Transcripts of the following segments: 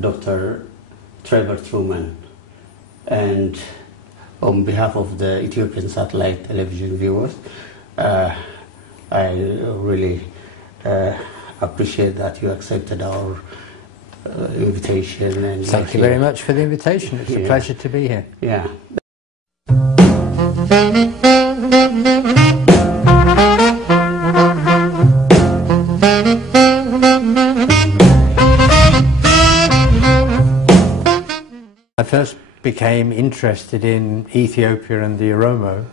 Dr. Trevor Trueman, and on behalf of the Ethiopian satellite television viewers, I really appreciate that you accepted our invitation. And thank you very much for the invitation. It's a pleasure to be here. Yeah. I first became interested in Ethiopia and the Oromo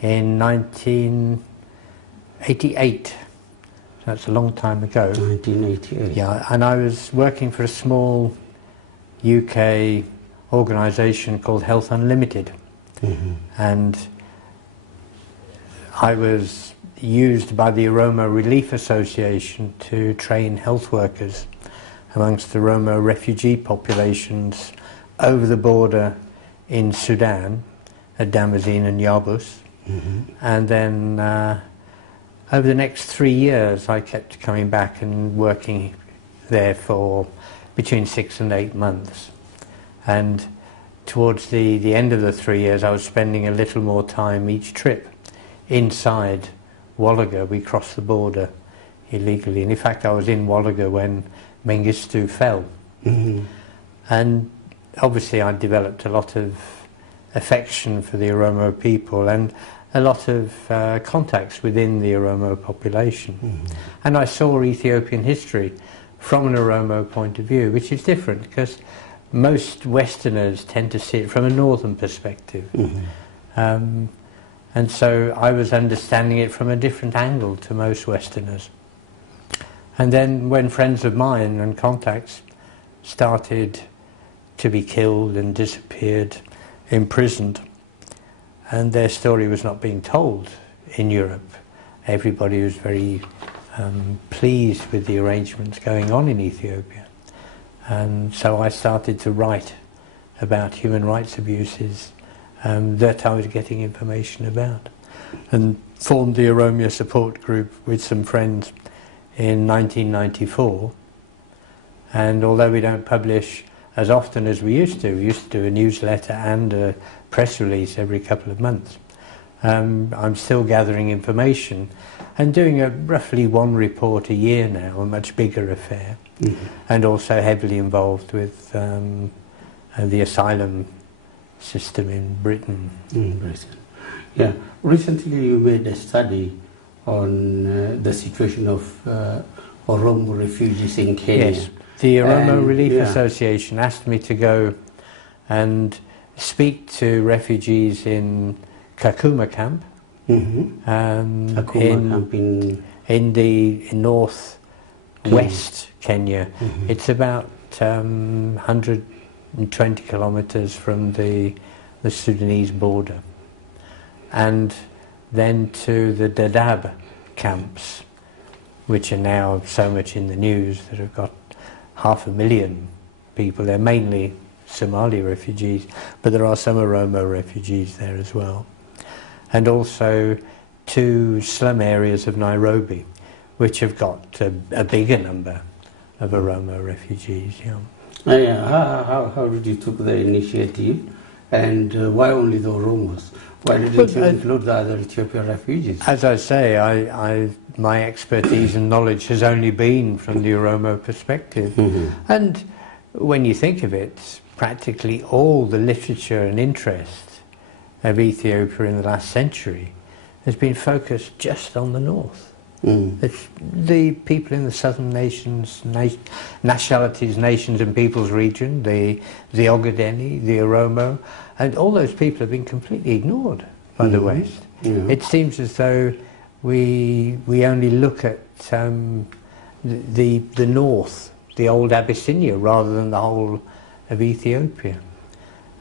in 1988. That's a long time ago. 1988. Yeah, and I was working for a small UK organisation called Health Unlimited. Mm-hmm. And I was used by the Oromo Relief Association to train health workers amongst the Oromo refugee populations over the border in Sudan, at Damazin and Yabus. Mm-hmm. And then over the next 3 years I kept coming back and working there for between 6 and 8 months. And towards the end of the 3 years I was spending a little more time each trip inside Wallaga. We crossed the border illegally, and in fact I was in Wallaga when Mengistu fell. Mm-hmm. And obviously I developed a lot of affection for the Oromo people and a lot of contacts within the Oromo population. Mm-hmm. And I saw Ethiopian history from an Oromo point of view, which is different because most Westerners tend to see it from a northern perspective. Mm-hmm. And so I was understanding it from a different angle to most Westerners. And then when friends of mine and contacts started to be killed and disappeared, imprisoned, and their story was not being told in Europe, everybody was very pleased with the arrangements going on in Ethiopia. And so I started to write about human rights abuses that I was getting information about, and formed the Oromia support group with some friends in 1994. And although we don't publish as often as we used to do a newsletter and a press release every couple of months, I'm still gathering information and doing roughly one report a year now, a much bigger affair. Mm-hmm. And also heavily involved with the asylum system in Britain. In Britain. Yeah. Recently you made a study on the situation of Oromo refugees in Kenya. Yes. The Oromo Relief yeah. Association asked me to go and speak to refugees in Kakuma camp, Mm-hmm. Kakuma camp in north-west Kenya. Mm-hmm. It's about 120 kilometers from the Sudanese border. And then to the Dadaab camps, which are now so much in the news, that have got 500,000 people. They're mainly Somali refugees, but there are some Oromo refugees there as well. And also to slum areas of Nairobi, which have got a bigger number of Oromo refugees. Yeah. How did you took the initiative, and why only the Oromos? Why didn't you include the other Ethiopian refugees? As I say, my expertise and knowledge has only been from the Oromo perspective. Mm-hmm. And when you think of it, practically all the literature and interest of Ethiopia in the last century has been focused just on the north. Mm. It's the people in the southern nations, nationalities, nations and peoples region, the Ogaden, the Oromo, and all those people have been completely ignored by the West. Yeah. It seems as though we only look at the north, the old Abyssinia, rather than the whole of Ethiopia.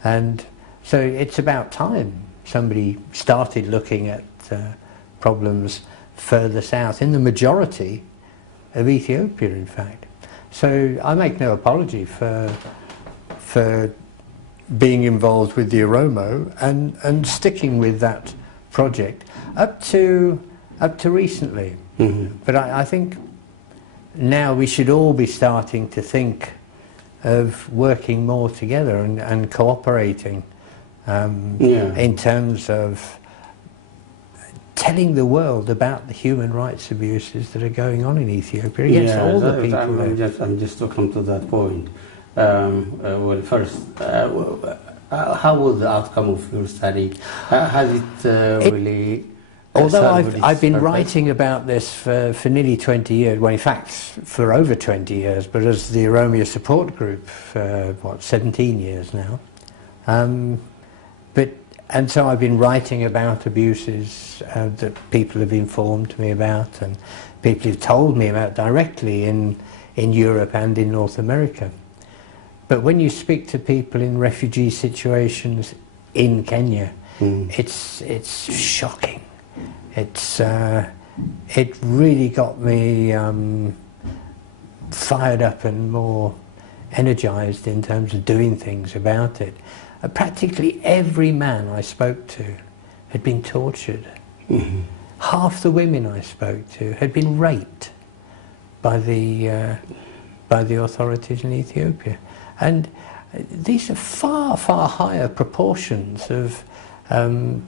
And so it's about time somebody started looking at problems further south, in the majority of Ethiopia, in fact. So I make no apology for being involved with the Oromo and sticking with that project up to recently. But I think now we should all be starting to think of working more together and cooperating in terms of telling the world about the human rights abuses that are going on in Ethiopia against all the people there. I'm just to come to that point. Well, first, how was the outcome of your study? Has it really... Although I've been writing about this for nearly 20 years, well in fact for over 20 years, but as the Oromo Support Group for, 17 years now. And so I've been writing about abuses that people have informed me about and people have told me about directly in Europe and in North America. But when you speak to people in refugee situations in Kenya, it's shocking. It really got me fired up and more energized in terms of doing things about it. Practically every man I spoke to had been tortured. Half the women I spoke to had been raped by the authorities in Ethiopia. And these are far, far higher proportions of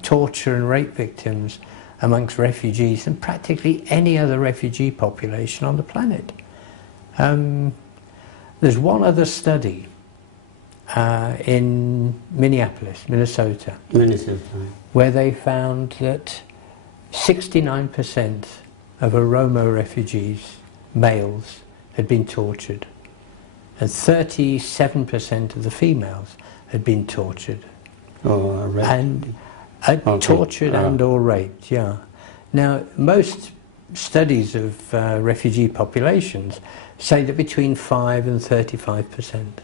torture and rape victims amongst refugees than practically any other refugee population on the planet. There's one other study in Minneapolis, Minnesota, where they found that 69% of Oromo refugees, males, had been tortured, and 37% of the females had been tortured. Tortured and or raped, yeah. Now, most studies of refugee populations say that between 5 and 35%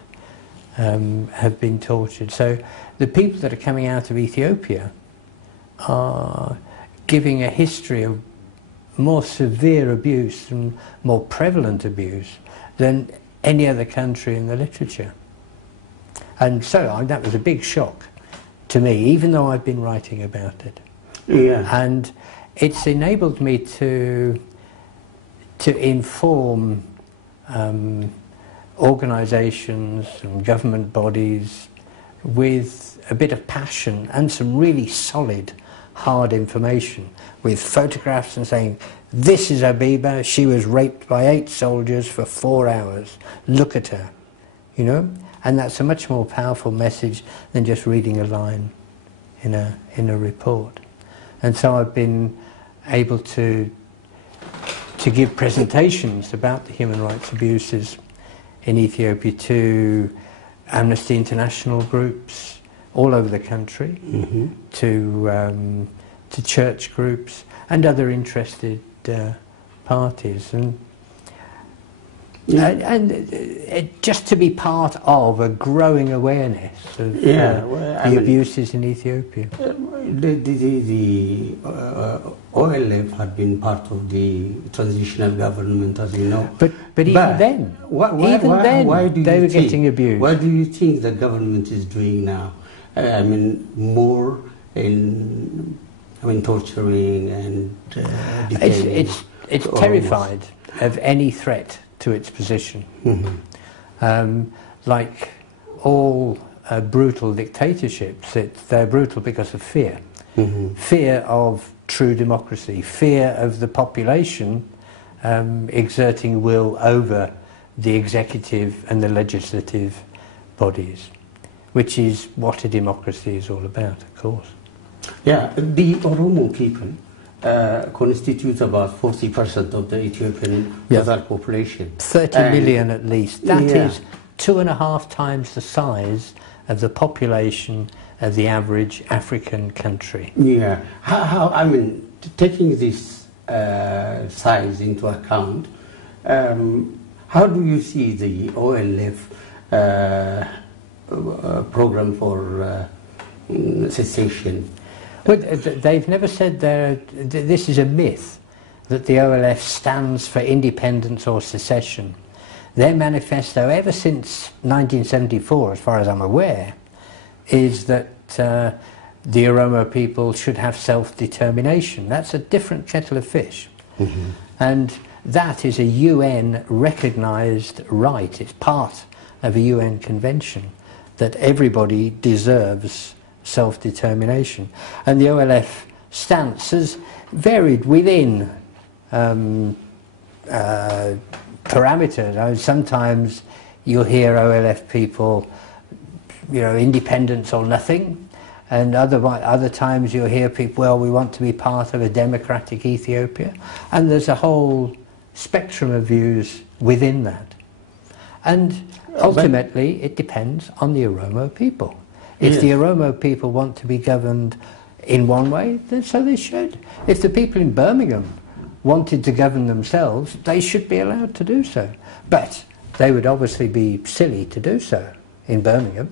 have been tortured. So the people that are coming out of Ethiopia are giving a history of more severe abuse and more prevalent abuse than any other country in the literature. And so that was a big shock to me, even though I've been writing about it. And it's enabled me to inform organisations and government bodies with a bit of passion and some really solid, hard information, with photographs and saying, this is Abiba, she was raped by 8 soldiers for 4 hours, look at her, you know? And that's a much more powerful message than just reading a line in a report. And so I've been able to give presentations about the human rights abuses in Ethiopia to Amnesty International groups all over the country, to church groups and other interested parties. And just to be part of a growing awareness of the abuses in Ethiopia. The OLF had been part of the transitional government, as you know. But even then, why do they were getting abused. What do you think the government is doing now? I mean, more in torturing and detaining. It's terrified of any threat to its position. Like all brutal dictatorships, they're brutal because of fear. Fear of true democracy, fear of the population exerting will over the executive and the legislative bodies, which is what a democracy is all about, of course. Yeah, the Oromo people constitute about 40% of the Ethiopian total population. 30 million at least. That is 2.5 times the size of the population of the average African country. Yeah. How I mean, taking this size into account, how do you see the OLF program for cessation? Well, they've never said this is a myth, that the OLF stands for independence or secession. Their manifesto, ever since 1974, as far as I'm aware, is that the Oromo people should have self-determination. That's a different kettle of fish. Mm-hmm. And that is a UN recognised right. It's part of a UN convention that everybody deserves self-determination. And the OLF stance has varied within parameters. Sometimes you'll hear OLF people, independence or nothing. And other times you'll hear people, well, we want to be part of a democratic Ethiopia. And there's a whole spectrum of views within that. And ultimately, it depends on the Oromo people. If the Oromo people want to be governed in one way, then so they should. If the people in Birmingham wanted to govern themselves, they should be allowed to do so. But they would obviously be silly to do so in Birmingham.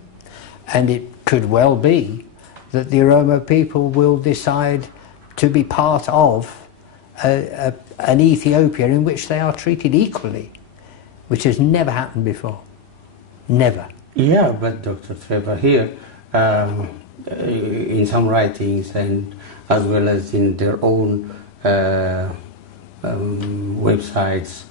And it could well be that the Oromo people will decide to be part of an Ethiopia in which they are treated equally, which has never happened before. Never. Yeah, but Dr. Trevor, here, in some writings and as well as in their own websites,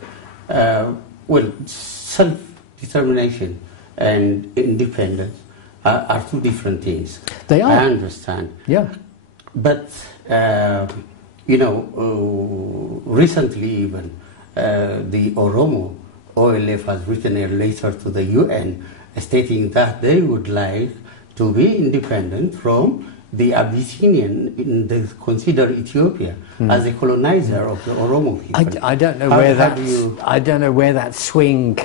self-determination and independence are two different things. They are. I understand. Yeah. But, recently even, the Oromo OLF has written a letter to the UN stating that they would like to be independent from the Abyssinian, they consider Ethiopia as a colonizer of the Oromo people. I don't know I don't know where that swing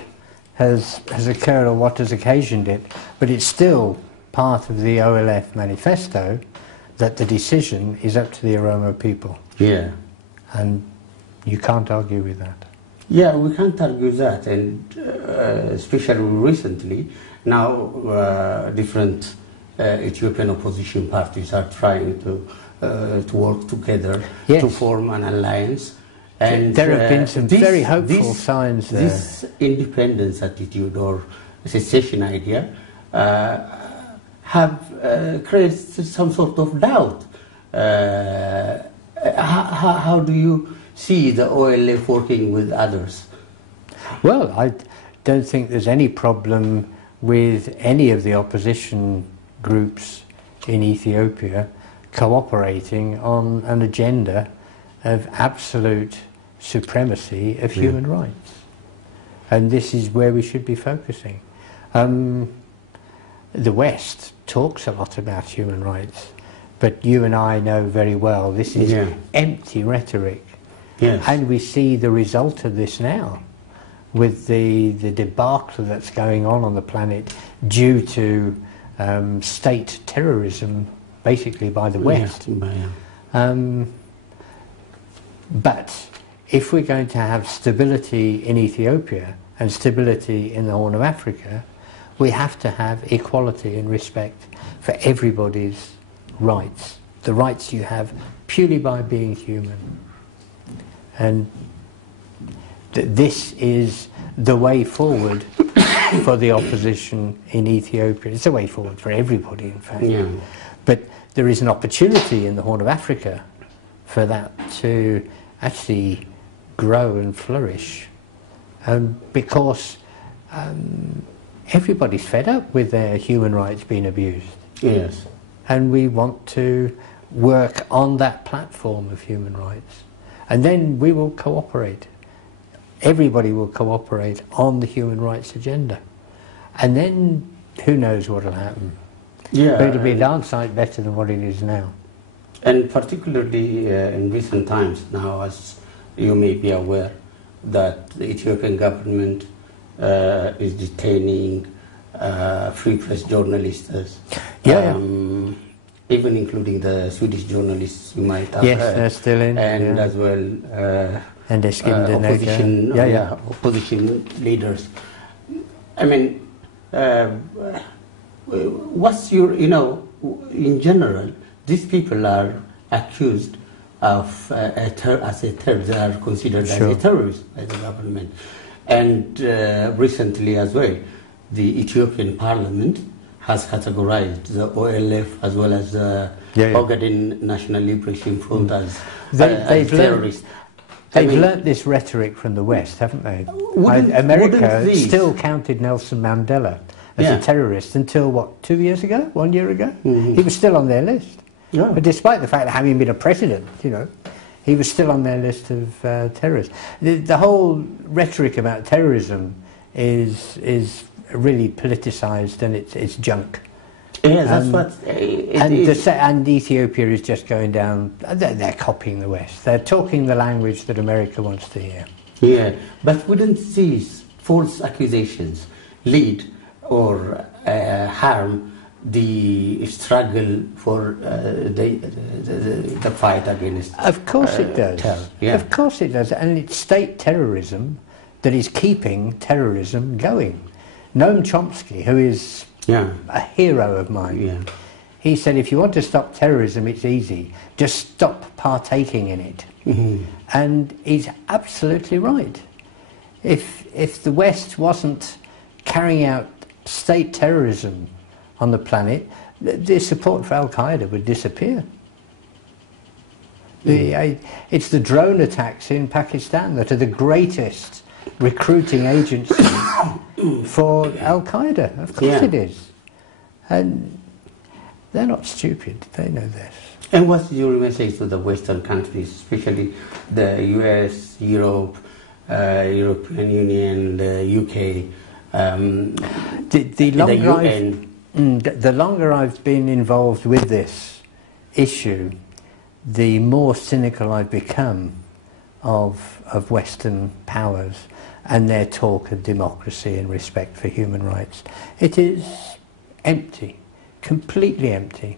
has occurred or what has occasioned it, but it's still part of the OLF manifesto that the decision is up to the Oromo people. Yeah. And you can't argue with that. Yeah, we can't argue that, and especially recently, now different Ethiopian opposition parties are trying to work together to form an alliance. And there have been some very hopeful signs there. This independence attitude or secession idea have created some sort of doubt. How do you see the OLF working with others? Well, I don't think there's any problem with any of the opposition groups in Ethiopia cooperating on an agenda of absolute supremacy of human rights. And this is where we should be focusing. The West talks a lot about human rights, but you and I know very well this is empty rhetoric. Yes. And we see the result of this now with the debacle that's going on the planet due to state terrorism, basically by the West. But if we're going to have stability in Ethiopia and stability in the Horn of Africa, we have to have equality and respect for everybody's rights, the rights you have purely by being human. And this is the way forward for the opposition in Ethiopia. It's a way forward for everybody, in fact. Yeah. But there is an opportunity in the Horn of Africa for that to actually grow and flourish, because everybody's fed up with their human rights being abused. Yes. And we want to work on that platform of human rights. And then we will cooperate. Everybody will cooperate on the human rights agenda. And then who knows what will happen. Yeah. But it'll be a darn sight better than what it is now. And particularly in recent times now, as you may be aware, that the Ethiopian government is detaining free press journalists. Even including the Swedish journalists you might have heard. They're still in. And as well and opposition leaders. I mean, what's your, in general, these people are accused of they are considered as a terrorist by the government. And recently as well, the Ethiopian parliament has categorized the OLF as well as the Ogaden National Liberation Front as terrorists. They've learnt this rhetoric from the West, haven't they? America still counted Nelson Mandela as a terrorist until, what, 2 years ago? 1 year ago? Mm-hmm. He was still on their list. Yeah. But despite the fact that having been a president, you know, he was still on their list of terrorists. The whole rhetoric about terrorism is really politicised, and it's junk. Yeah, that's what it is. And Ethiopia is just going down. They're copying the West. They're talking the language that America wants to hear. Yeah, but wouldn't these false accusations lead or harm the struggle for the fight against? Of course it does. Terror. Yeah. Of course it does, and it's state terrorism that is keeping terrorism going. Noam Chomsky, who is a hero of mine, he said, if you want to stop terrorism, it's easy. Just stop partaking in it. Mm-hmm. And he's absolutely right. If the West wasn't carrying out state terrorism on the planet, the support for Al-Qaeda would disappear. It's the drone attacks in Pakistan that are the greatest recruiting agency for Al-Qaeda. Of course it is. And they're not stupid, they know this. And what's your message to the Western countries, especially the US, Europe, European Union, the UK, the longer I've been involved with this issue, the more cynical I've become of Western powers and their talk of democracy and respect for human rights. It is empty, completely empty.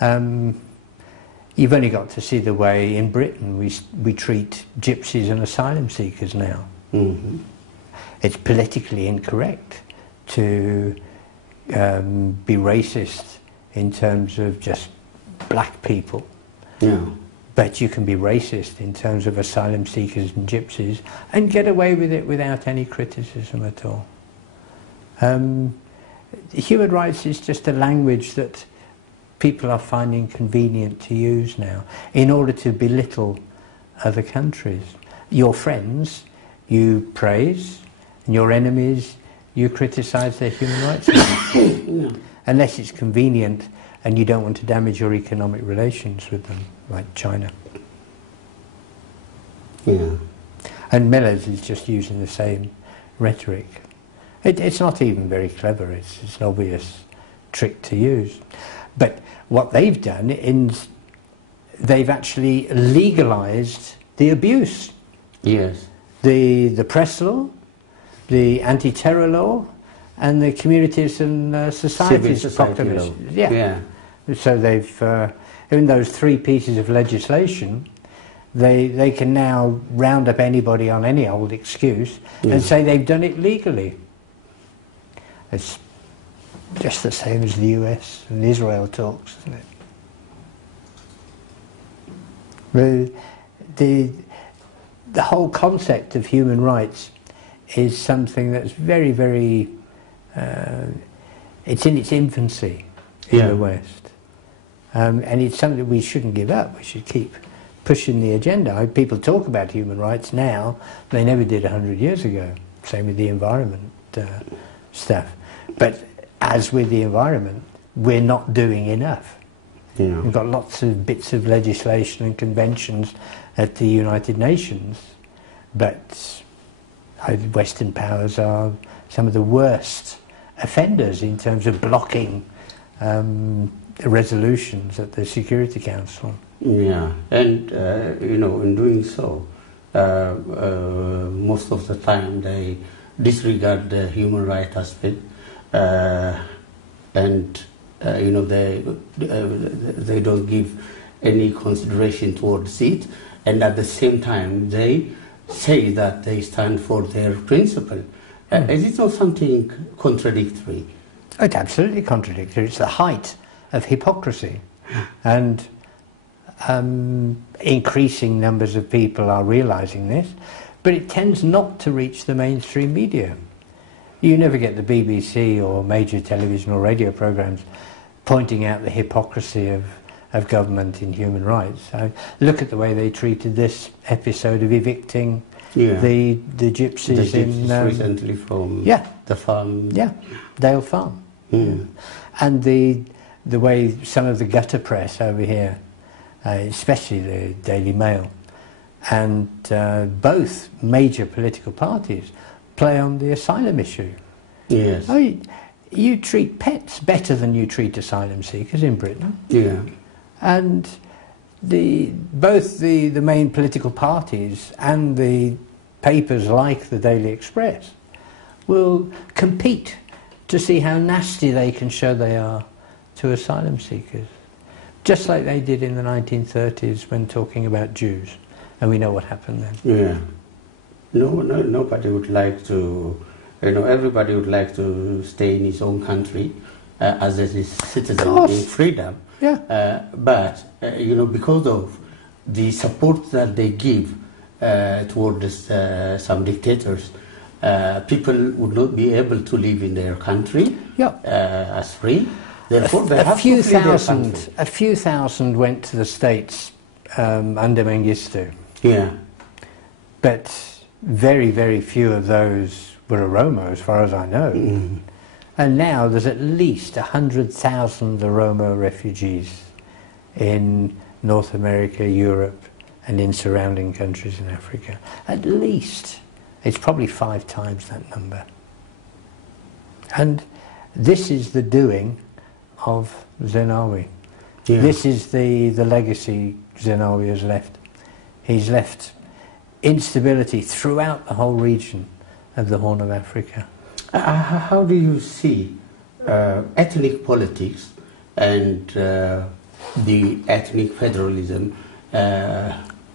You've only got to see the way in Britain we treat gypsies and asylum seekers now. Mm-hmm. It's politically incorrect to be racist in terms of just black people. Yeah. But you can be racist in terms of asylum seekers and gypsies and get away with it without any criticism at all. Human rights is just a language that people are finding convenient to use now in order to belittle other countries. Your friends you praise, and your enemies you criticise their human rights. Yeah. Unless it's convenient and you don't want to damage your economic relations with them, like China. Yeah. And Mellors is just using the same rhetoric. It's not even very clever, it's an obvious trick to use. But what they've done is they've actually legalised the abuse. Yes. The press law, the anti-terror law, and the communities and societies proclamation. Yeah. So they've, in those three pieces of legislation, they can now round up anybody on any old excuse and say they've done it legally. It's just the same as the US and Israel talks, isn't it? The whole concept of human rights is something that's very, very, it's in its infancy in the West. And it's something that we shouldn't give up. We should keep pushing the agenda. People talk about human rights now, they never did 100 years ago. Same with the environment stuff. But as with the environment, we're not doing enough. Yeah. We've got lots of bits of legislation and conventions at the United Nations, but Western powers are some of the worst offenders in terms of blocking resolutions at the Security Council. Yeah, and in doing so, most of the time they disregard the human rights aspect, and they don't give any consideration towards it, and at the same time they say that they stand for their principle. Is it not something contradictory? It's absolutely contradictory. It's the height of hypocrisy, and increasing numbers of people are realising this, but it tends not to reach the mainstream media. You never get the BBC or major television or radio programs pointing out the hypocrisy of government in human rights. Look at the way they treated this episode of evicting the gypsies recently from the farm. Yeah, Dale Farm. Mm. And the way some of the gutter press over here, especially the Daily Mail, and both major political parties play on the asylum issue. Yes. I mean, you treat pets better than you treat asylum seekers in Britain. Yeah. And both the main political parties and the papers like the Daily Express will compete to see how nasty they can show they are to asylum seekers. Just like they did in the 1930s when talking about Jews. And we know what happened then. Yeah. Nobody would like to, everybody would like to stay in his own country as a citizen in freedom. Yeah. But because of the support that they give towards some dictators, people would not be able to live in their country as free. Therefore, they have to flee their country. A few thousand went to the States under Mengistu. Yeah. But very, very few of those were Oromo, as far as I know. Mm. And now there's at least 100,000 Oromo refugees in North America, Europe, and in surrounding countries in Africa. At least. It's probably 5 times that number. And this is the doing of Zenawi. Yeah. This is the legacy Zenawi has left. He's left instability throughout the whole region of the Horn of Africa. How do you see ethnic politics and the ethnic federalism in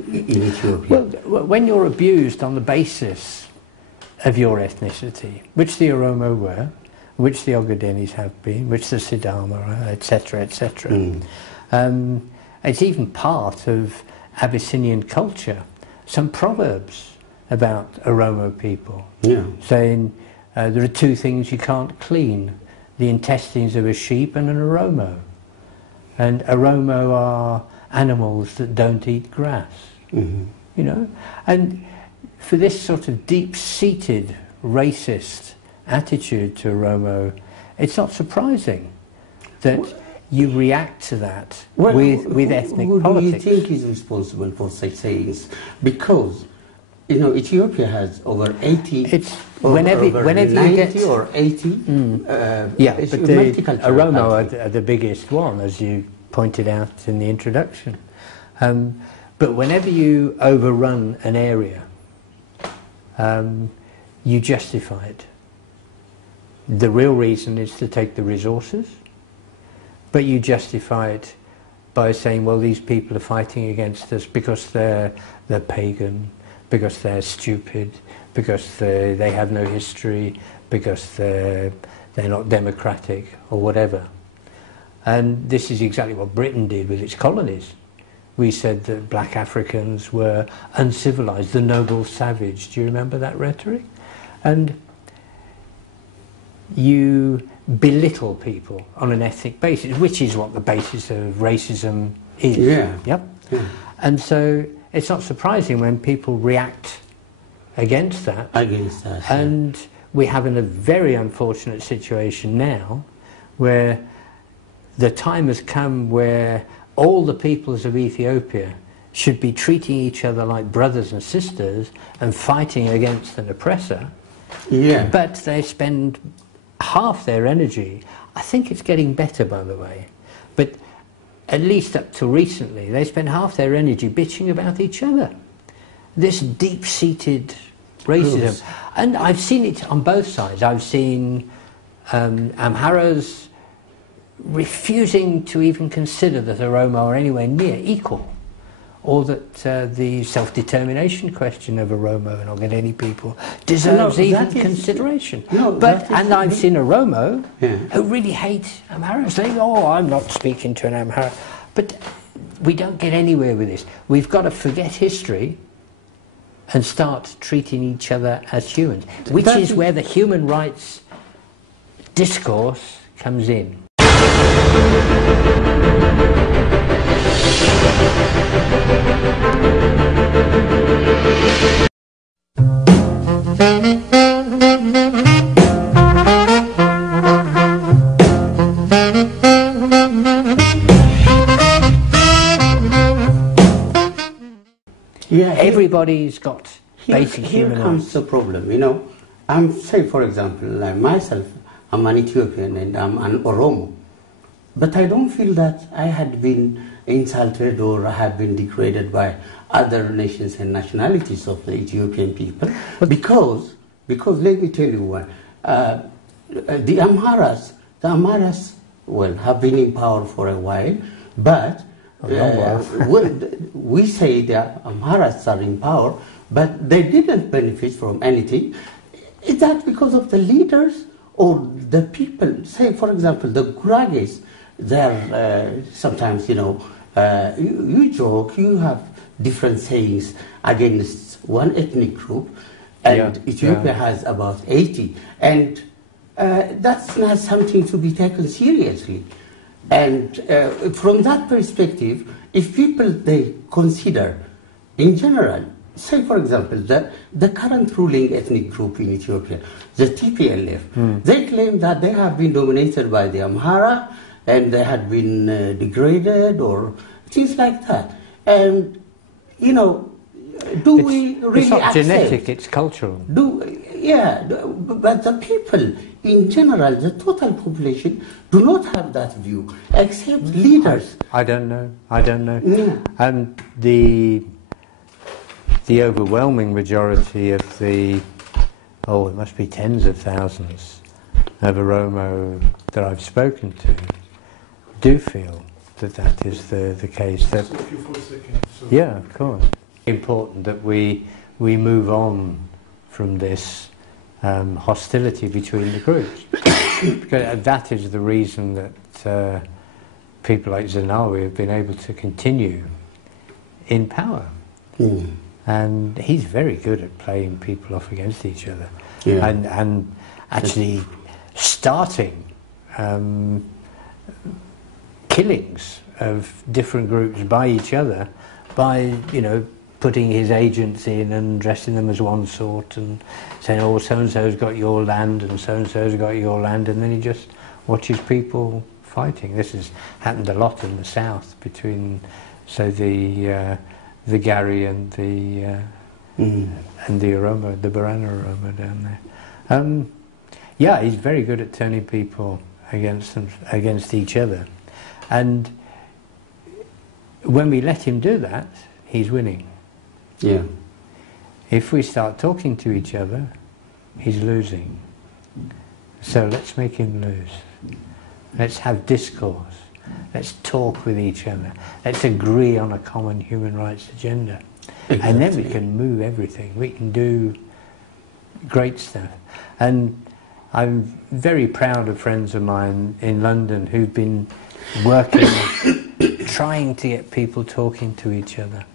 Ethiopia? Well, when you're abused on the basis of your ethnicity, which the Oromo were, which the Ogadenis have been, which the Sidama are, etc., etc., it's even part of Abyssinian culture. Some proverbs about Oromo people, saying there are 2 things you can't clean: the intestines of a sheep and an Oromo. And Oromo are animals that don't eat grass. Mm-hmm. And for this sort of deep-seated racist attitude to Oromo, it's not surprising that you react to that with ethnic politics. Who do you think is responsible for such things? Because Ethiopia has over 80. It's whenever you get or 80. But the Oromo are the biggest one, as you pointed out in the introduction. But whenever you overrun an area, you justify it. The real reason is to take the resources, but you justify it by saying, well, these people are fighting against us because they're pagan, because they're stupid, because they have no history, because they're not democratic, or whatever. And this is exactly what Britain did with its colonies. We said that black Africans were uncivilized, the noble savage. Do you remember that rhetoric? And you belittle people on an ethnic basis, which is what the basis of racism is. Yeah. Yep. Yeah. And so it's not surprising when people react against that. And we have a very unfortunate situation now where the time has come where all the peoples of Ethiopia should be treating each other like brothers and sisters and fighting against an oppressor. Yeah. But they spend half their energy, I think it's getting better, by the way, but at least up to recently, they spend half their energy bitching about each other. This deep-seated racism. And I've seen it on both sides. I've seen Amharas refusing to even consider that the Oromo are anywhere near equal, or that the self-determination question of Oromo and Ogadeni people deserves even consideration. And I've seen Oromo who really hate Amhara, saying, oh, I'm not speaking to an Amhara. But we don't get anywhere with this. We've got to forget history and start treating each other as humans, which is where the human rights discourse comes in. Yeah, everybody's got basic human Here comes rights. the problem, you know. Say for example, like myself, I'm an Ethiopian and I'm an Oromo. But I don't feel that I had been insulted or I have been degraded by other nations and nationalities of the Ethiopian people. Because let me tell you one, the Amharas, well, have been in power for a while, but we say the Amharas are in power, but they didn't benefit from anything. Is that because of the leaders or the people? Say, for example, the Gurages, they're sometimes, you know, you joke, you have different sayings against one ethnic group, and Ethiopia has about 80. And that's not something to be taken seriously. And from that perspective, if people, they consider, in general, say for example, the current ruling ethnic group in Ethiopia, the TPLF, they claim that they have been dominated by the Amhara and they had been degraded or things like that. And, you know, we really it's not accept? genetic, it's cultural. But the people in general, the total population, do not have that view, except leaders. I don't know. Yeah. And the overwhelming majority of it must be tens of thousands of Oromo that I've spoken to, do feel that is the case. That, yeah, of course. Important that we move on from this hostility between the groups. Because that is the reason that people like Zenawi have been able to continue in power. And he's very good at playing people off against each other, and actually starting killings of different groups by each other, by, you know, putting his agents in and dressing them as one sort and saying, oh, so-and-so's got your land and so-and-so's got your land, and then he just watches people fighting. This has happened a lot in the south between, so the Gari and the Oromo, the Borana Oromo down there. Yeah, he's very good at turning people against each other, and when we let him do that, he's winning. Yeah. If we start talking to each other, he's losing. So let's make him lose. Let's have discourse. Let's talk with each other. Let's agree on a common human rights agenda. Exactly. And then we can move everything. We can do great stuff. And I'm very proud of friends of mine in London who've been working, trying to get people talking to each other.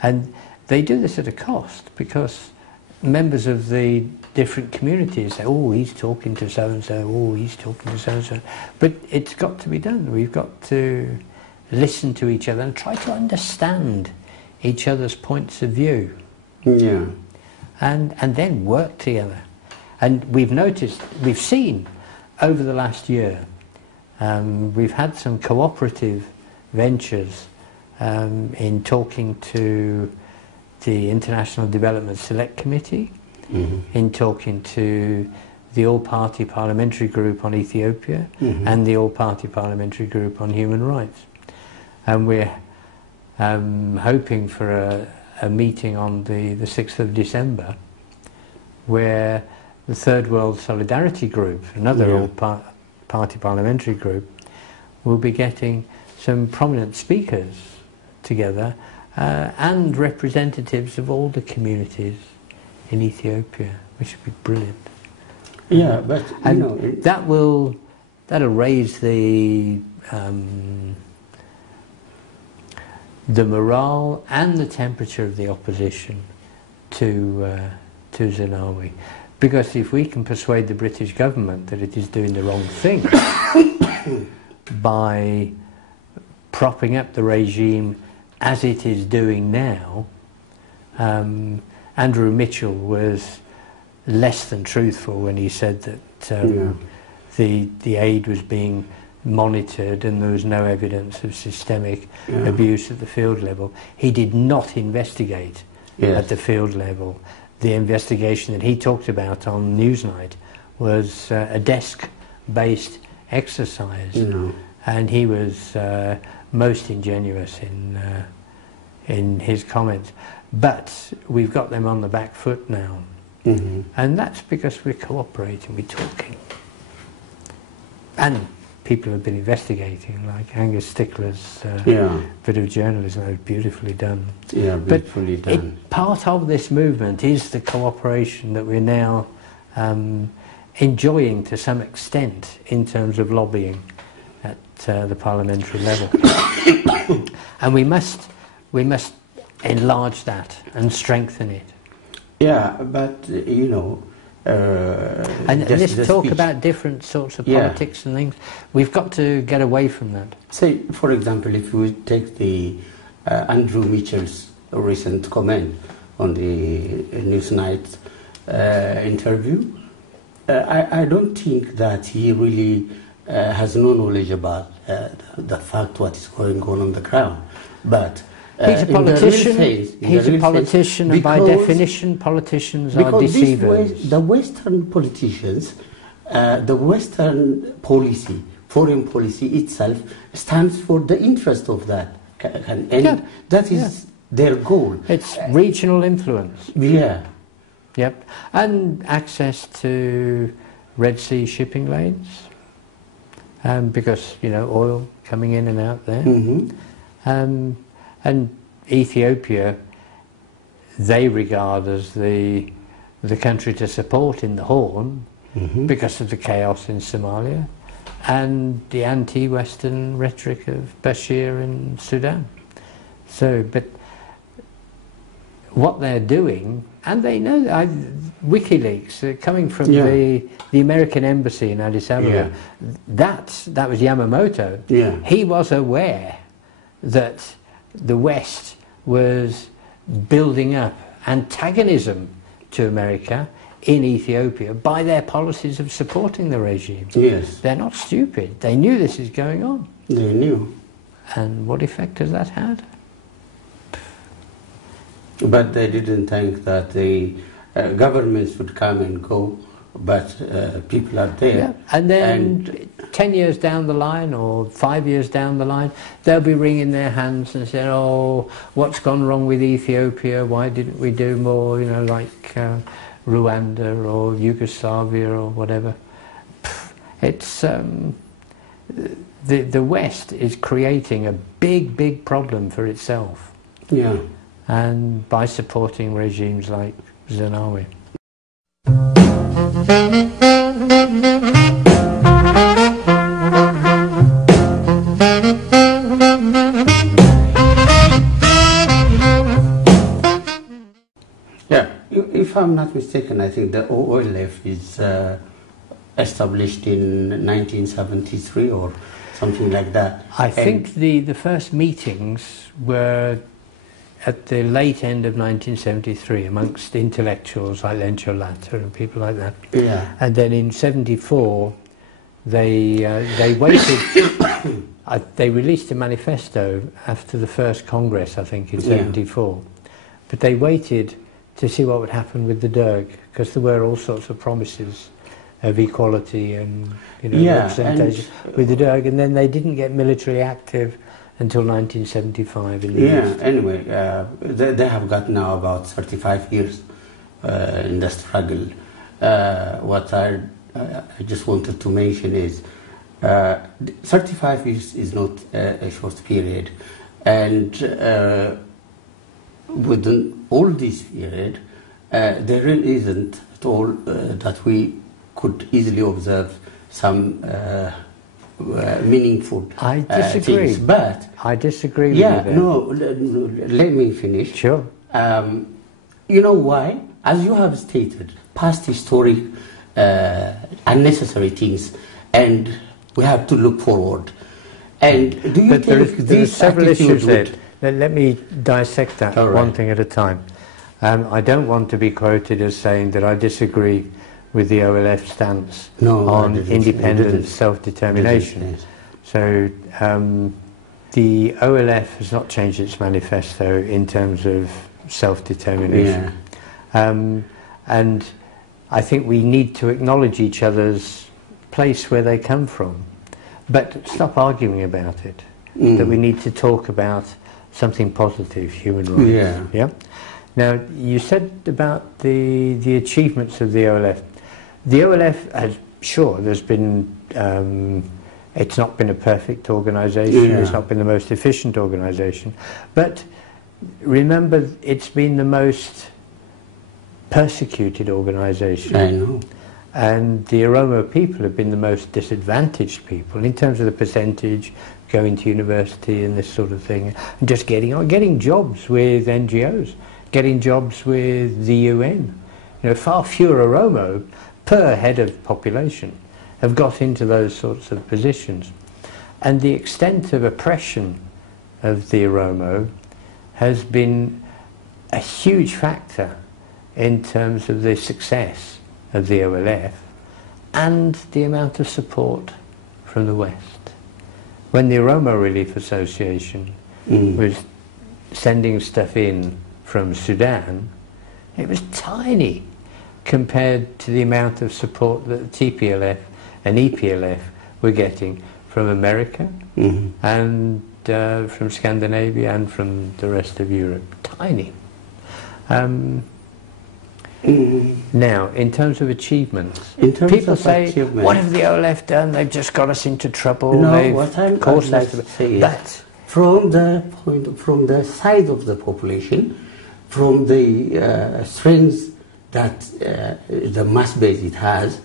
And they do this at a cost, because members of the different communities say, oh, he's talking to so-and-so, oh, he's talking to so-and-so. But it's got to be done. We've got to listen to each other and try to understand each other's points of view. Yeah. And then work together. And we've seen over the last year, we've had some cooperative ventures in talking to the International Development Select Committee, in talking to the All-Party Parliamentary Group on Ethiopia, and the All-Party Parliamentary Group on Human Rights. And we're hoping for a meeting on the 6th of December, where the Third World Solidarity Group, another All-Party Parliamentary Group, will be getting some prominent speakers together, and representatives of all the communities in Ethiopia, which would be brilliant. Yeah, but and you know, that'll raise the morale and the temperature of the opposition to Zenawi. Because if we can persuade the British government that it is doing the wrong thing by propping up the regime as it is doing now, Andrew Mitchell was less than truthful when he said that the aid was being monitored and there was no evidence of systemic abuse at the field level. He did not investigate at the field level. The investigation that he talked about on Newsnight was a desk-based exercise, and he was most ingenuous in his comments. But we've got them on the back foot now, and that's because we're cooperating, we're talking. And people have been investigating, like Angus Stickler's bit of journalism. That was beautifully done. Yeah, beautifully done. Part of this movement is the cooperation that we're now enjoying to some extent in terms of lobbying at the parliamentary level. And we must enlarge that and strengthen it. Yeah, but you know, and let's talk about different sorts of politics and things. We've got to get away from that. Say, for example, if we take the Andrew Mitchell's recent comment on the Newsnight interview, I don't think that he really has no knowledge about the fact what is going on the ground. But he's a politician. He's a politician, and by definition, politicians are deceivers. The Western politicians, the Western policy, foreign policy itself, stands for the interest of that, and that is their goal. It's regional influence. Yeah. Yep. And access to Red Sea shipping lanes, because oil coming in and out there. And Ethiopia, they regard as the country to support in the Horn because of the chaos in Somalia and the anti-Western rhetoric of Bashir in Sudan. So, but what they're doing, and they know, WikiLeaks, coming from the American embassy in Addis Ababa, that was Yamamoto. Yeah. He was aware that the West was building up antagonism to America in Ethiopia by their policies of supporting the regime. Yes. They're not stupid. They knew this is going on. They knew. And what effect has that had? But they didn't think that the governments would come and go, but people are there. Yeah. And then 10 years down the line or 5 years down the line, they'll be wringing their hands and saying, oh, what's gone wrong with Ethiopia? Why didn't we do more, like Rwanda or Yugoslavia or whatever? It's the West is creating a big, big problem for itself. Yeah. And by supporting regimes like Zenawi. Yeah, if I'm not mistaken, I think the OLF is established in 1973 or something like that. I think the first meetings were at the late end of 1973 amongst intellectuals like Lencho Latta and people like that. Yeah. And then in 74 they waited. They released a manifesto after the first Congress, I think, in 74. But they waited to see what would happen with the Derg, because there were all sorts of promises of equality and representation with the Derg, and then they didn't get militarily active until 1975 in the East. Anyway, they have got now about 35 years in the struggle. What I just wanted to mention is 35 years is not a short period, and within all this period there really isn't at all that we could easily observe some meaningful I disagree. things. But I disagree with you there. Let me finish. Sure. You know why? As you have stated, past historic unnecessary things, and we have to look forward. And do you think there are several issues would... there. Let me dissect that one thing at a time. I don't want to be quoted as saying that I disagree with the OLF stance on independent self-determination. Yes. So the OLF has not changed its manifesto in terms of self-determination. Yeah. And I think we need to acknowledge each other's place where they come from, but stop arguing about it. That we need to talk about something positive, human rights. Yeah. Yeah? Now, you said about the achievements of the OLF. The OLF has, sure, there's been, it's not been a perfect organisation, it's not been the most efficient organisation, but remember, it's been the most persecuted organisation. I know. And the Oromo people have been the most disadvantaged people in terms of the percentage going to university and this sort of thing, and just getting jobs with NGOs, getting jobs with the UN. You know, far fewer Oromo per head of population have got into those sorts of positions. And the extent of oppression of the Oromo has been a huge factor in terms of the success of the OLF and the amount of support from the West. When the Oromo Relief Association was sending stuff in from Sudan, it was tiny compared to the amount of support that the TPLF and EPLF were getting from America and from Scandinavia and from the rest of Europe. Tiny. Now, in terms of achievements, people say, what have the OLF done? They've just got us into trouble. No, what I would like to say is that from the size of the population, from the strength that the mass base it has,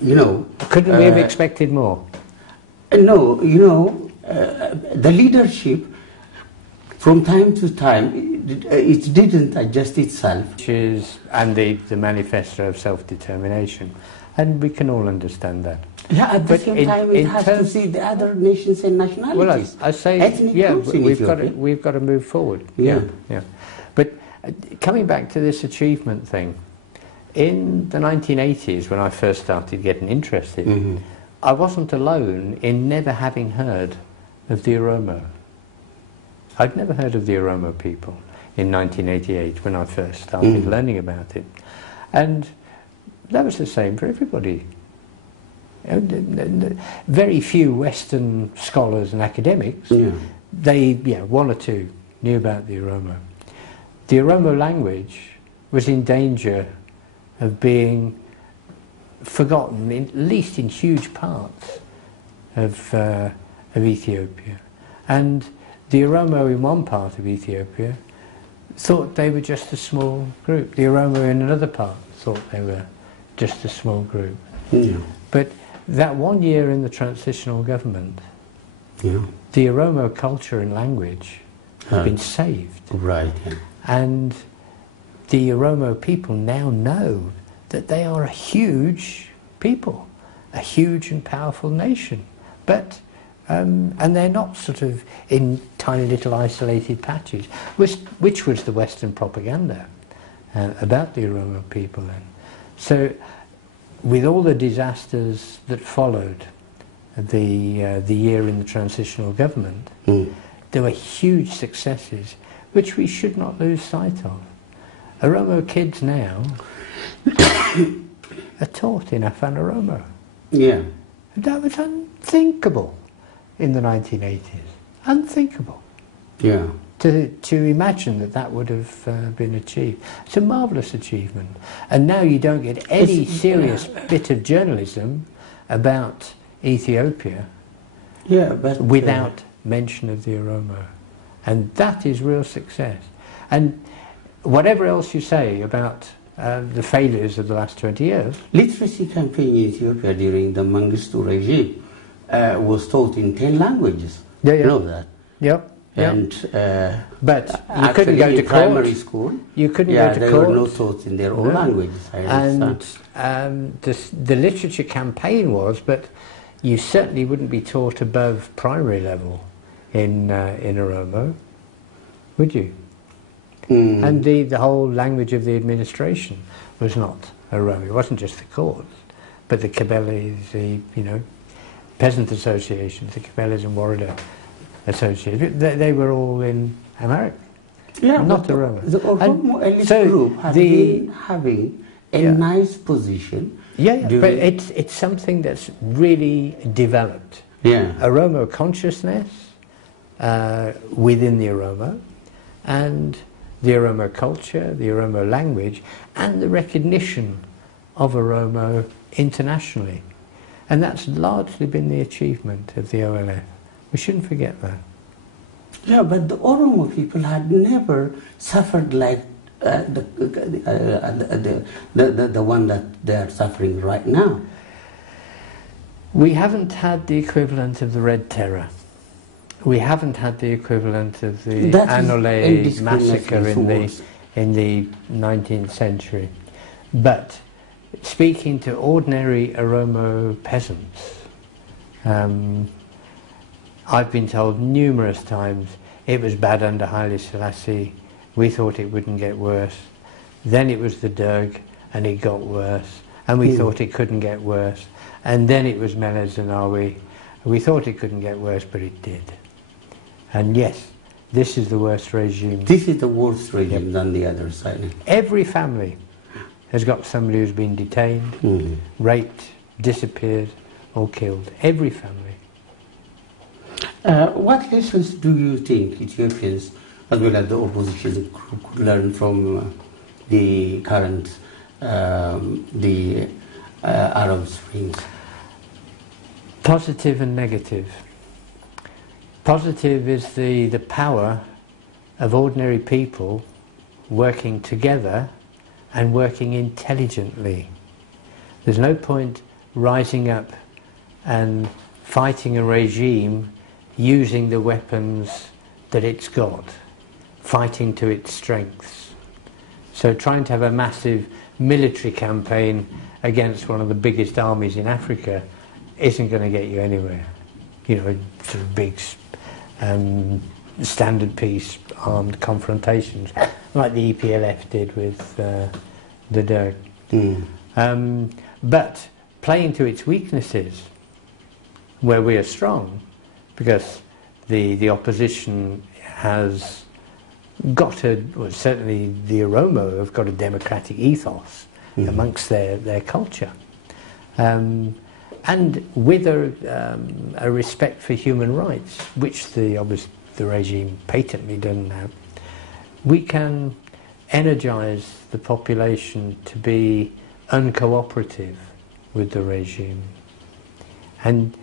you know... Couldn't we have expected more? No, you know, the leadership, from time to time, it didn't adjust itself. And the manifesto of self-determination. And we can all understand that. Yeah, at the same time it has to see the other nations and nationalities. Well, I say, we've got to move forward. Yeah. But coming back to this achievement thing, in the 1980s, when I first started getting interested, I wasn't alone in never having heard of the Oromo. I'd never heard of the Oromo people in 1988 when I first started learning about it. And that was the same for everybody. Very few Western scholars and academics, one or two knew about the Oromo. The Oromo language was in danger of being forgotten, at least in huge parts of Ethiopia. And the Oromo in one part of Ethiopia thought they were just a small group. The Oromo in another part thought they were just a small group. But that 1 year in the transitional government, the Oromo culture and language have been saved. Right. And the Oromo people now know that they are a huge people, a huge and powerful nation. But and they're not sort of in tiny little isolated patches, which was the Western propaganda about the Oromo people then. So with all the disasters that followed the year in the transitional government, there were huge successes which we should not lose sight of. Oromo kids now are taught in Afan Oromo. Yeah. That was unthinkable in the 1980s. Unthinkable. Yeah. To imagine that that would have been achieved. It's a marvellous achievement. And now you don't get any serious bit of journalism about Ethiopia without mention of the Oromo. And that is real success. And whatever else you say about the failures of the last 20 years... Literacy campaign in Ethiopia during the Mengistu regime was taught in 10 languages. Yeah. You know that? Yep. Yeah. And but you actually couldn't go to in primary court. school, You couldn't yeah, go to there court. were no thoughts in their own No. languages. And the literature campaign was, but you certainly wouldn't be taught above primary level in Oromo, would you? And the whole language of the administration was not Oromo. It wasn't just the courts, but the Kabeles, the peasant associations, the Kabeles and Warada associations. They were all in America. Yeah, not but Oromo. The Oromo elite so group has been having a nice position. Yeah, but it's something that's really developed. Yeah. Oromo consciousness within the Oromo, and the Oromo culture, the Oromo language, and the recognition of Oromo internationally. And that's largely been the achievement of the OLF. We shouldn't forget that. Yeah, but the Oromo people had never suffered like the one that they are suffering right now. We haven't had the equivalent of the Red Terror. We haven't had the equivalent of the Annolay massacre in the 19th century. But speaking to ordinary Oromo peasants, I've been told numerous times it was bad under Haile Selassie. We thought it wouldn't get worse. Then it was the Derg, and it got worse. And we thought it couldn't get worse. And then it was Meles Zenawi. We thought it couldn't get worse, but it did. And yes, this is the worst regime. This is the worst regime than the other side. Every family has got somebody who's been detained, raped, disappeared, or killed. Every family. What lessons do you think Ethiopians, as well as the opposition, could learn from the current Arab Springs? Positive and negative. Positive is the power of ordinary people working together and working intelligently. There's no point rising up and fighting a regime using the weapons that it's got, fighting to its strengths. So trying to have a massive military campaign against one of the biggest armies in Africa isn't going to get you anywhere. Sort of big standard piece armed confrontations like the EPLF did with the Derg. But playing to its weaknesses where we are strong, because the opposition has got certainly the Oromo have got a democratic ethos amongst their culture. And with a respect for human rights, which the regime patently doesn't have, we can energize the population to be uncooperative with the regime. And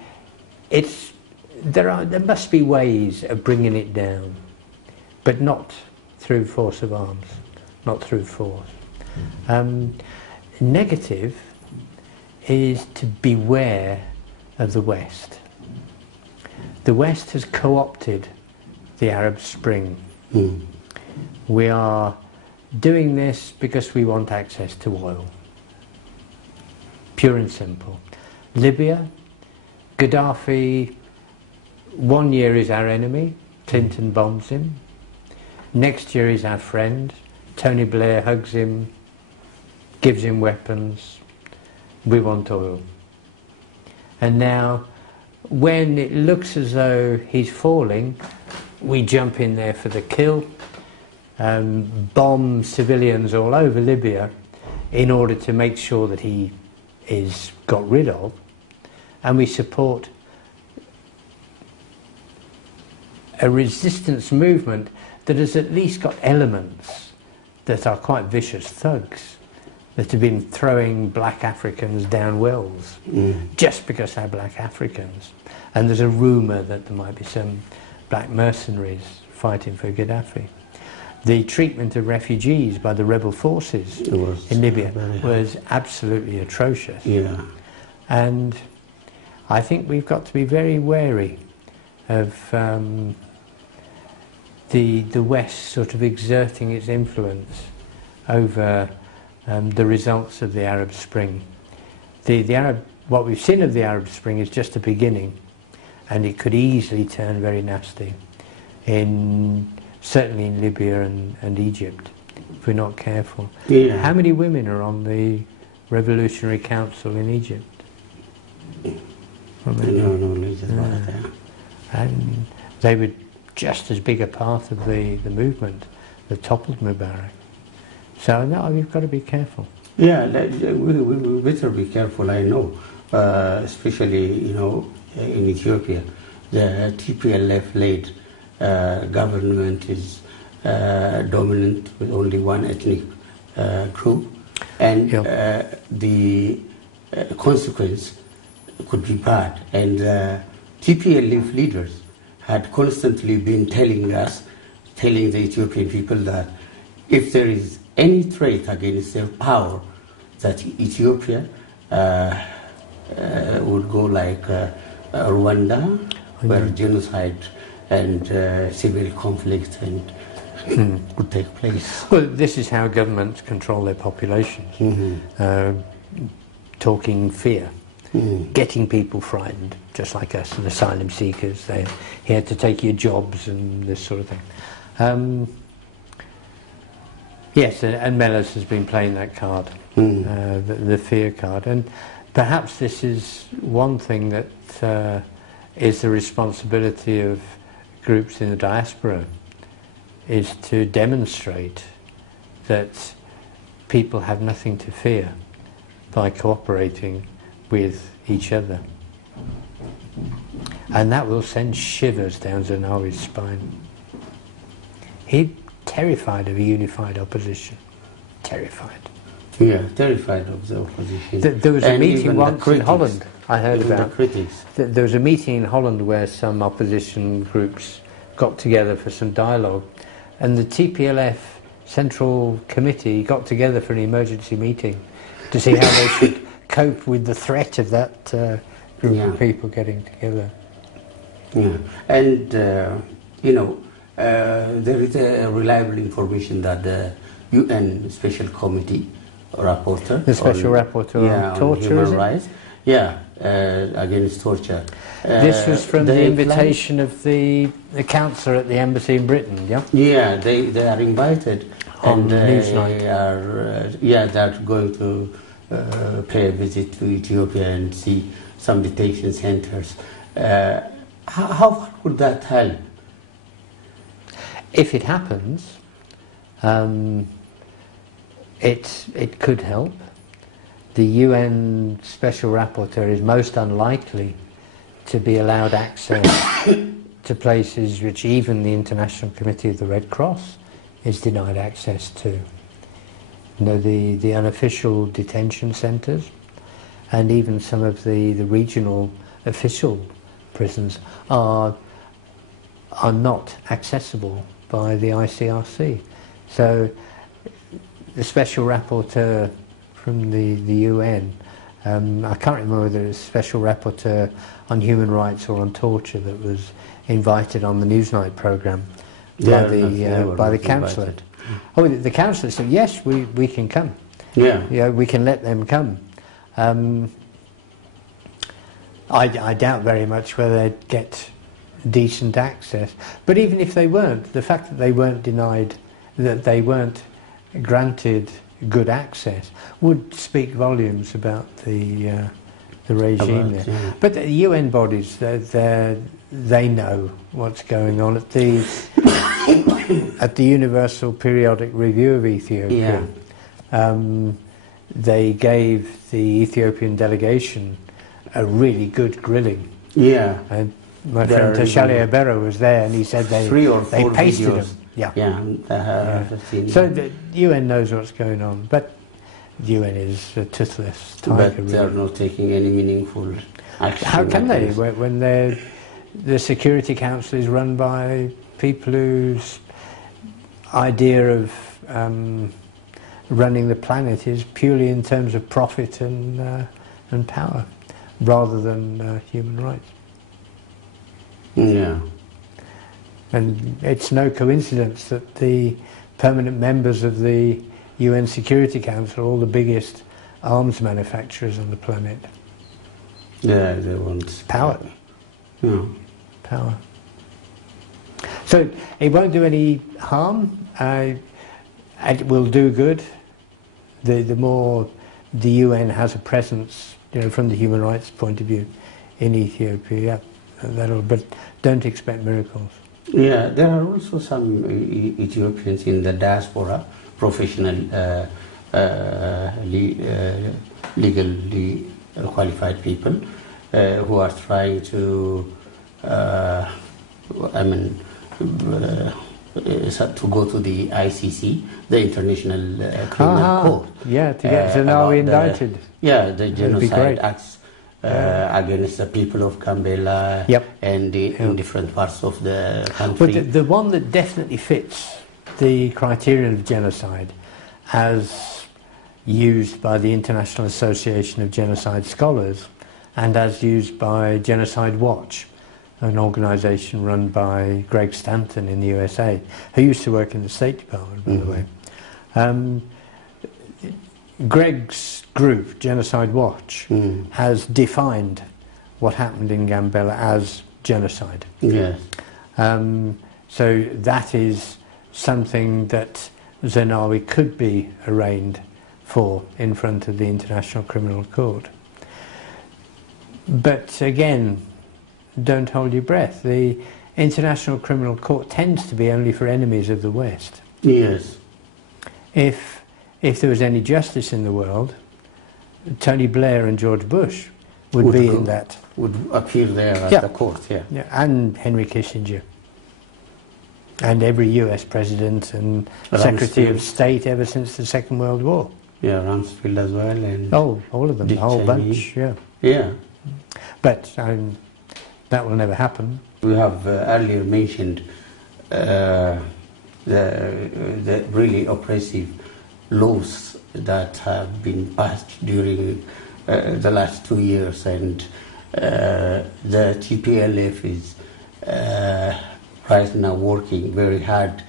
there must be ways of bringing it down, but not through force of arms, not through force. Negative is to beware of the West. The West has co-opted the Arab Spring. We are doing this because we want access to oil. Pure and simple. Libya, Gaddafi, 1 year is our enemy, Clinton bombs him. Next year is our friend, Tony Blair hugs him, gives him weapons. We want oil. And now, when it looks as though he's falling, we jump in there for the kill, bomb civilians all over Libya in order to make sure that he is got rid of, and we support a resistance movement that has at least got elements that are quite vicious thugs that have been throwing black Africans down wells just because they're black Africans. And there's a rumour that there might be some black mercenaries fighting for Gaddafi. The treatment of refugees by the rebel forces in Libya was absolutely atrocious. Yeah. And I think we've got to be very wary of the West sort of exerting its influence over the results of the Arab Spring. What we've seen of the Arab Spring is just a beginning, and it could easily turn very nasty, certainly in Libya and Egypt, if we're not careful. Yeah. How many women are on the Revolutionary Council in Egypt? No knowledge about that. And they were just as big a part of the movement that toppled Mubarak. So no, we've got to be careful. Yeah, we better be careful, I know. Especially, in Ethiopia, the TPLF-led government is dominant with only one ethnic group, and the consequence could be bad. And TPLF leaders had constantly been telling the Ethiopian people that if there is any threat against their power, that Ethiopia would go like Rwanda, where genocide and civil conflict would take place. Well, this is how governments control their populations. Talking fear, getting people frightened, just like us and asylum seekers. They're here to take your jobs and this sort of thing. Yes, and Meles has been playing that card, the fear card. And perhaps this is one thing that is the responsibility of groups in the diaspora, is to demonstrate that people have nothing to fear by cooperating with each other. And that will send shivers down Zenawi's spine. He's terrified of a unified opposition. Terrified. Yeah, terrified of the opposition. There was a meeting once in Holland, I heard about. The critics. There was a meeting in Holland where some opposition groups got together for some dialogue, and the TPLF Central Committee got together for an emergency meeting to see how they should cope with the threat of that group of people getting together. Yeah, and there is a reliable information that the UN Special Committee Rapporteur, the Special Rapporteur on torture, human rights, against torture. This was from the invitation of the councillor at the embassy in Britain, yeah? Yeah, they are invited on Newsnight. They are going to pay a visit to Ethiopia and see some detention centers. How far would that help? If it happens, it could help. The UN Special Rapporteur is most unlikely to be allowed access to places which even the International Committee of the Red Cross is denied access to. The unofficial detention centres, and even some of the regional official prisons are not accessible by the ICRC. So the Special Rapporteur from the UN, I can't remember whether it was Special Rapporteur on Human Rights or on Torture that was invited on the Newsnight programme by the councillor. Oh, the councillor said, yes, we can come. Yeah, we can let them come. I doubt very much whether they'd get decent access. But even if they weren't, the fact that they weren't denied, that they weren't granted good access, would speak volumes about the regime there. Yeah. But the UN bodies, they know what's going on. At the Universal Periodic Review of Ethiopia, they gave the Ethiopian delegation a really good grilling. Yeah. And my friend Tashali Abero was there, and he said they pasted videos. Them. So the UN knows what's going on, but the UN is a toothless tiger. But they're not taking any meaningful action. How can they, when the Security Council is run by people whose idea of running the planet is purely in terms of profit and power, rather than human rights? Yeah. And it's no coincidence that the permanent members of the UN Security Council are all the biggest arms manufacturers on the planet. Yeah, they want Power. Yeah. Power. So it won't do any harm. It will do good. The more the UN has a presence, from the human rights point of view, in Ethiopia, but don't expect miracles. Yeah, there are also some Ethiopians in the diaspora, professional, legally qualified people who are trying to, to go to the ICC, the International Criminal Court. Yeah, to get Zenawi indicted. The genocide acts against the people of Gambela and in different parts of the country. But the one that definitely fits the criterion of genocide as used by the International Association of Genocide Scholars and as used by Genocide Watch, an organisation run by Greg Stanton in the USA, who used to work in the State Department, by the way. Greg's group, Genocide Watch, has defined what happened in Gambela as genocide. Yes. So that is something that Zenawi could be arraigned for in front of the International Criminal Court. But again, don't hold your breath. The International Criminal Court tends to be only for enemies of the West. Yes. If there was any justice in the world, Tony Blair and George Bush would be in that. Would appear there at the court, and Henry Kissinger. And every US president and Secretary of State ever since the Second World War. Yeah, Rumsfeld as well. And all of them, a whole bunch, Yeah. But that will never happen. We have earlier mentioned the really oppressive laws that have been passed during the last 2 years, and the TPLF is right now working very hard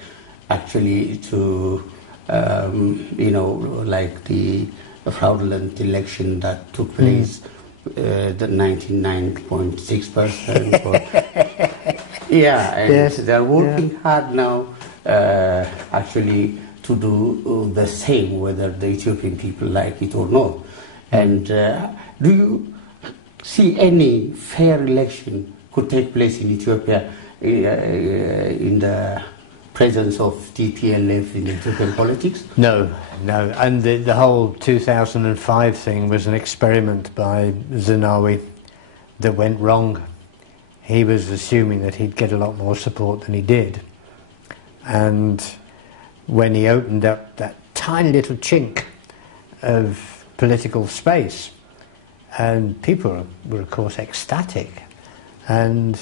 actually to like the fraudulent election that took place, the 99.6%. And they're working hard now actually to do the same, whether the Ethiopian people like it or not. And do you see any fair election could take place in Ethiopia in the presence of TPLF in Ethiopian politics? No. And the whole 2005 thing was an experiment by Zenawi that went wrong. He was assuming that he'd get a lot more support than he did. And when he opened up that tiny little chink of political space, and people were of course ecstatic, and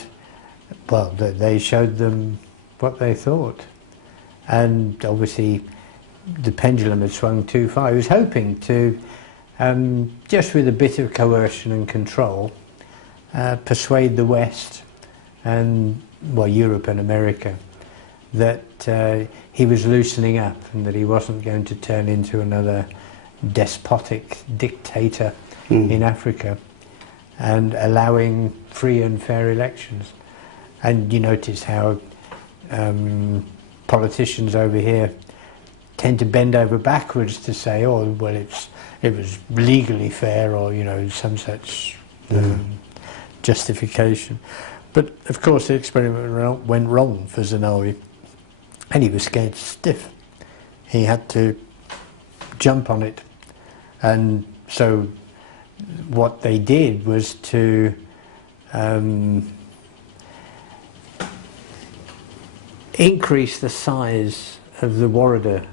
well, they showed them what they thought, and obviously the pendulum had swung too far. He was hoping to, just with a bit of coercion and control, persuade the West and Europe and America that he was loosening up and that he wasn't going to turn into another despotic dictator in Africa, and allowing free and fair elections. And you notice how politicians over here tend to bend over backwards to say, oh, well, it was legally fair, or some such justification. But of course the experiment went wrong for Zenawi, and he was scared stiff. He had to jump on it. And so what they did was to increase the size of the Warada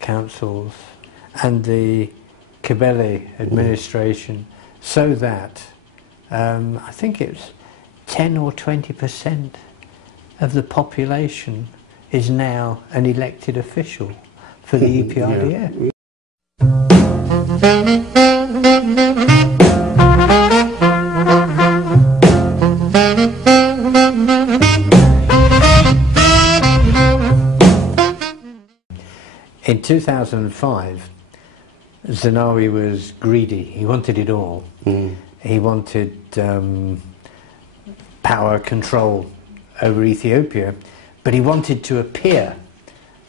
councils and the Kibele administration, so that I think it's 10 or 20% of the population is now an elected official for the EPRDF. In 2005, Zenawi was greedy. He wanted it all. He wanted power control over Ethiopia, but he wanted to appear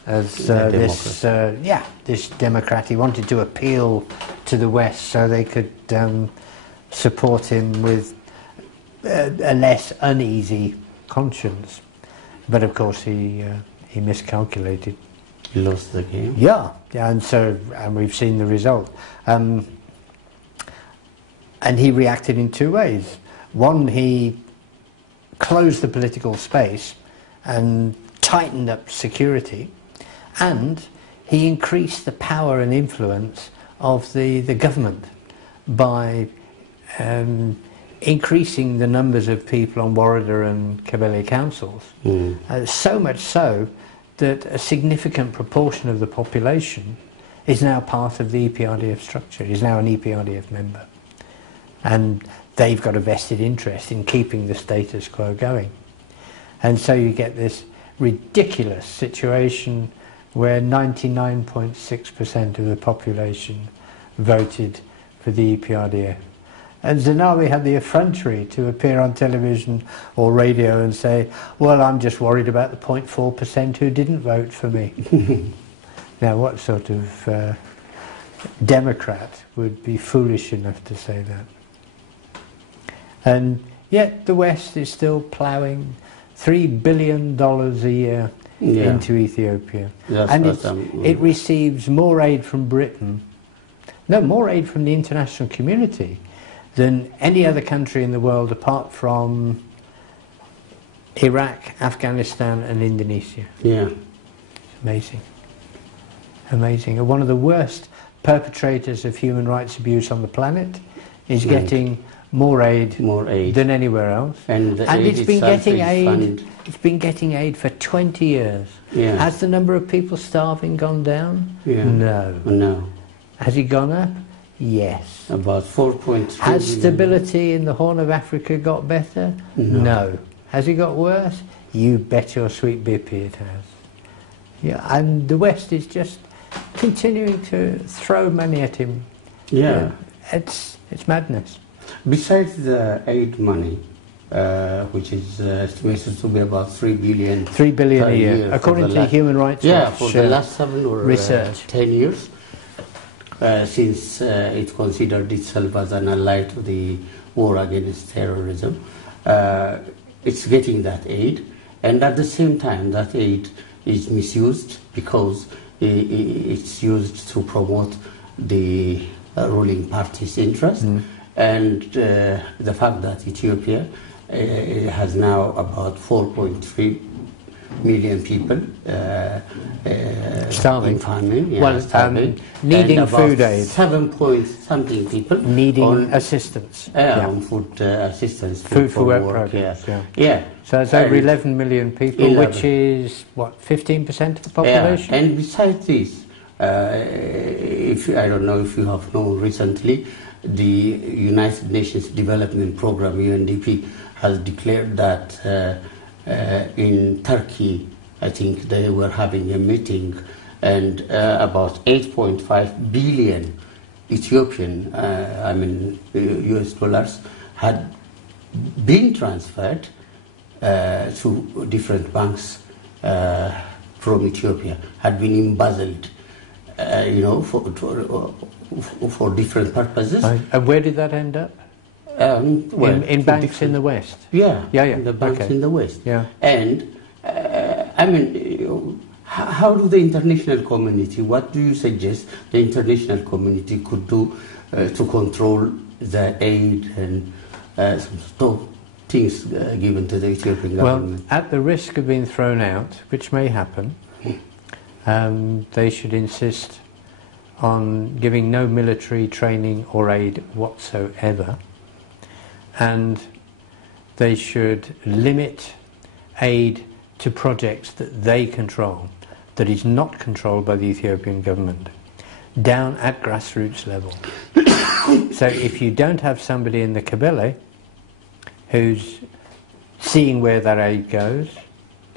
as this democrat. He wanted to appeal to the West so they could support him with a less uneasy conscience. But of course he miscalculated. He lost the game. Yeah, and we've seen the result. And he reacted in two ways. One, he closed the political space and tightened up security, and he increased the power and influence of the government by increasing the numbers of people on Warada and Kabele councils. So much so that a significant proportion of the population is now part of the EPRDF structure, is now an EPRDF member. And they've got a vested interest in keeping the status quo going. And so you get this ridiculous situation where 99.6% of the population voted for the EPRDF. And Zenawi had the effrontery to appear on television or radio and say, well, I'm just worried about the 0.4% who didn't vote for me. Now, what sort of Democrat would be foolish enough to say that? And yet the West is still ploughing $3 billion a year into Ethiopia. Yes, and it receives more aid from Britain, more aid from the international community than any other country in the world apart from Iraq, Afghanistan and Indonesia. Yeah. Amazing. Amazing. And one of the worst perpetrators of human rights abuse on the planet is getting more aid than anywhere else. And it's been getting aid for 20 years. Yeah. Has the number of people starving gone down? Yeah. No. Has it gone up? Yes. About 4.3 Has stability in the Horn of Africa got better? No. Has it got worse? You bet your sweet bippy it has. Yeah, and the West is just continuing to throw money at him. Yeah. It's madness. Besides the aid money, which is estimated to be about 3 billion. 3 billion a year, according to Human Rights Watch. Yeah, for the last 7 or research. 10 years. Since it considered itself as an ally to the war against terrorism, it's getting that aid, and at the same time that aid is misused because it's used to promote the ruling party's interest, and the fact that Ethiopia has now about 4.3 million people starving, famine, needing food aid. 7 point something people needing assistance. On food assistance. Food for work programs. Yeah. So it's over 11 million people, which is what, 15% of the population. And besides this, if I don't know if you have known recently, the United Nations Development Program (UNDP) has declared that. In Turkey, I think they were having a meeting, and about 8.5 billion Ethiopian, US dollars, had been transferred to different banks from Ethiopia, had been embezzled, for different purposes. And where did that end up? In banks in the West? Yeah. The banks in the West. Yeah. And, how do the international community, what do you suggest the international community could do to control the aid and things given to the Ethiopian government? Well, at the risk of being thrown out, which may happen, they should insist on giving no military training or aid whatsoever. And they should limit aid to projects that they control, that is not controlled by the Ethiopian government, down at grassroots level. So if you don't have somebody in the Kabele who's seeing where that aid goes,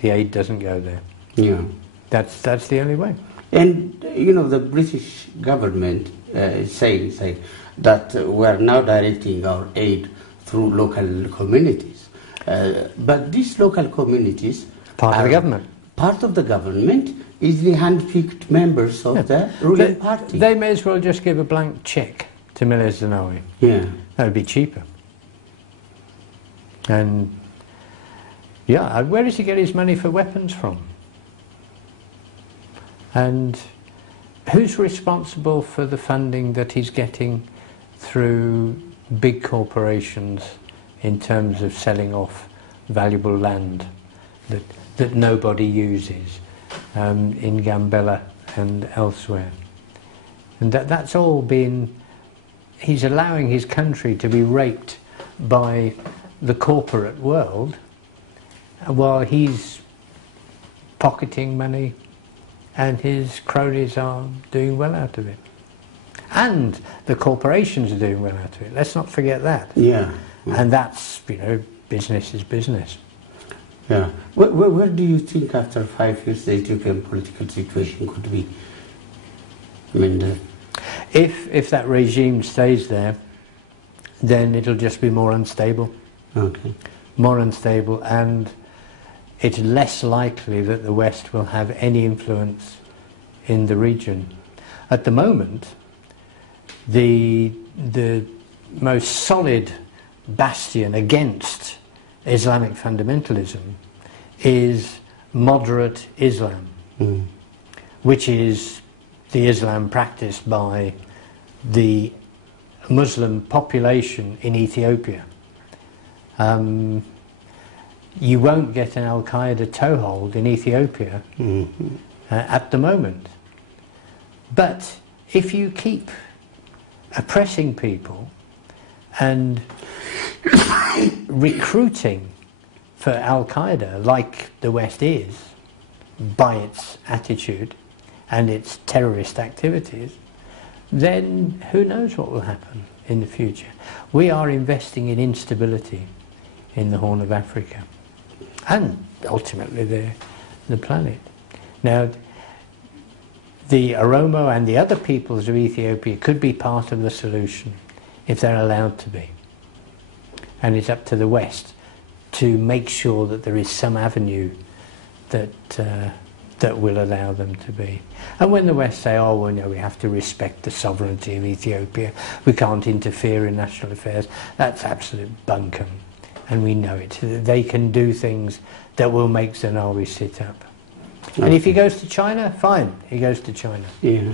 the aid doesn't go there. Yeah. That's the only way. And, you know, the British government is saying that we're now directing our aid through local communities. But these local communities Part of the government. Part of the government is the hand-picked members of the ruling party. They may as well just give a blank cheque to Millet Zenawi. Yeah. That would be cheaper. And, yeah, where does he get his money for weapons from? And who's responsible for the funding that he's getting through big corporations in terms of selling off valuable land that nobody uses in Gambella and elsewhere? And that's all been... He's allowing his country to be raped by the corporate world while he's pocketing money and his cronies are doing well out of it. And the corporations are doing well out of it. Let's not forget that. Yeah. And that's, you know, business is business. Yeah. Where do you think after 5 years the Ethiopian political situation could be? I mean, if that regime stays there, then it'll just be more unstable. Okay. More unstable, and it's less likely that the West will have any influence in the region. At the moment, the most solid bastion against Islamic fundamentalism is moderate Islam, which is the Islam practiced by the Muslim population in Ethiopia. You won't get an Al-Qaeda toehold in Ethiopia at the moment. But if you keep oppressing people and recruiting for Al-Qaeda like the West is, by its attitude and its terrorist activities, then who knows what will happen in the future. We are investing in instability in the Horn of Africa and ultimately the planet. Now, the Oromo and the other peoples of Ethiopia could be part of the solution if they're allowed to be. And it's up to the West to make sure that there is some avenue that will allow them to be. And when the West say, oh, well, no, we have to respect the sovereignty of Ethiopia, we can't interfere in national affairs, that's absolute bunkum. And we know it. They can do things that will make Zenawi sit up. Okay. And if he goes to China, fine, he goes to China. Yeah.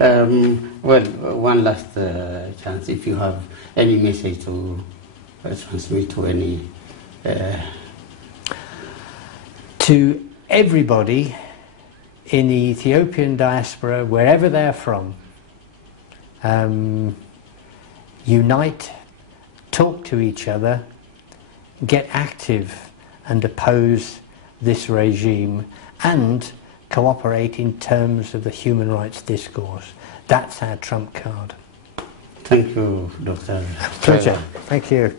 Well, one last chance, if you have any message to transmit to any... To everybody in the Ethiopian diaspora, wherever they're from, unite, talk to each other, get active and oppose this regime, and cooperate in terms of the human rights discourse. That's our trump card. Thank you, Dr. Pleasure. Thank you.